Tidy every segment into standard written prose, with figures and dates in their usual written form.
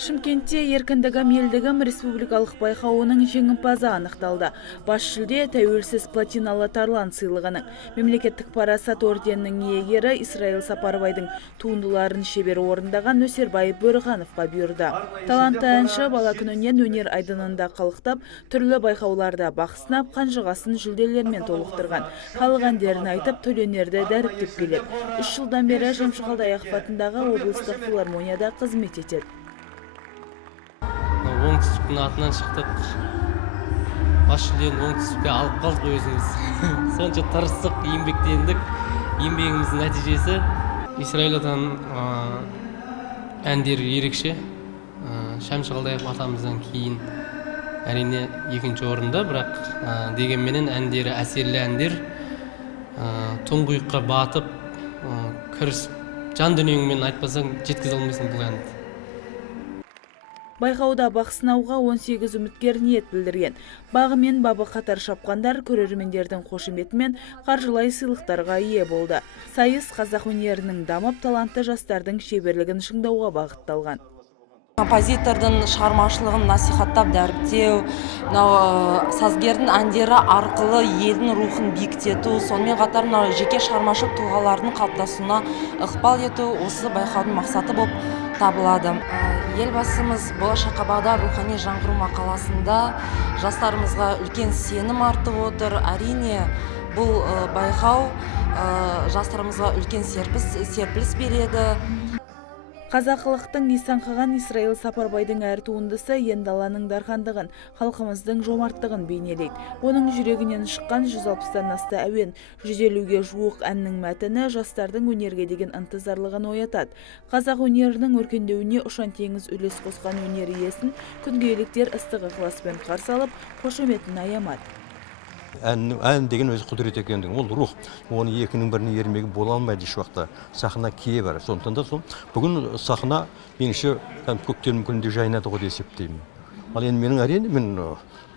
Шымкентте еркіндігім елдігім республикалық байқауының жеңімпазы анықталды. Бас жүлде тәуелсіз платиналы тарлан сыйлығының. Мемлекеттік парасат орденінің иегері Исраил Сапарбайдың туындыларын шебер орындаған Өсербай Бөрғановқа бұйырды. Талантты әнші бала күнінен өнер айдынында қалықтап, түрлі байқауларда бақ сынап, қанжығасын жүлделермен толықтырған. Халық әндерін айтып, төл өнерді дәріптеп келеді. 3 жылдан бері Жамшық Қалдаяқов атындағы облыстық филармонияда қызмет етеді. Оңтүстіктің атынан шықтық. Бас жүлдені оңтүстікке алып қалдық өзіміз. Сонша тырыстық, еңбектендік. Еңбегіміздің нәтижесі. Исраил атаның әндері ерекше. Жамшық Қалдаяқов атамыздан кейін әрине екінші орында, бірақ дегенменен әндері әсерлі әндер. Тұңғиыққа батып, кірісіп, жан дүниеңмен айтпасаң жеткізе алмайсың бұл әнді. Байқауда бақ сынауға 18 үміткер ниет білдірген. Бағы мен бабы қатар шапқандар көрермендердің қошеметімен қаржылай сыйлықтарға ие болды. Сайыс қазақ өнерінің дамып, талантты жастардың шеберлігін шыңдауға бағытталған. Композитордың шығармашылығын насихаттап дәріптеу, сазгердің әндері арқылы елдің рухын биіктету, сонымен қатар жеке шығармашылық тұлғалардың қалыптасуына ықпал ету осы байқаудың мақсаты болып табылады. Елбасымыз болашаққа бағдар рухани жаңғыру мақаласында жастарымызға үлкен сенім артып отыр. Әрине бұл байқау жастарымызға үлкен серпіліс береді. Қазақылықтың нисан қаған Исраил Сапарбайдың әр туындысы ендаланың дархандығын, халқымыздың жомарттығын бейнелейді. Оның жүрегінен шыққан 160-тан асты әуен, 150-ге жуық әннің мәтіні жастардың өнерге деген ынтызарлығын оятады. Қазақ өнерінің өркендеуіне ұшан теңіз үлес қосқан өнер иесін күнгейліктер ыстық ықыласпен қарсы алып, қошеметін аямады. Ән деген өзі құдірет екендігі, ол рух. Оны екінің біріне ермегі бола алмайды еш уақытта. Сахна кие бар. Сондықтан да бүгін сахна меніңше көктем күнінде жайнады ғой деп есептеймін. Ал енді менің әрине мен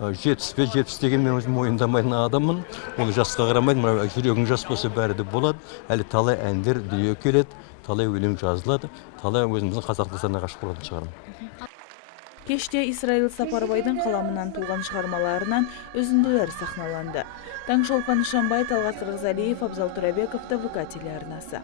70 деген мен өзім мойындамайтын адаммын. Оны жасқа қарамайды, жүрегің жас болса бәрі де болады. Әлі талай әндер дүниеге келеді, талай өлең жазылады, талай өзіміздің қазақ достарына ғашық болатын шығармын. Кеште Исраил Сапарбайдың қаламынан туған шығармаларынан үзінділер сахналанды. Таңшолпан Шамбай, Талғат Қырғызалиев, Абзал Турабеков, ТВК телеарнасы.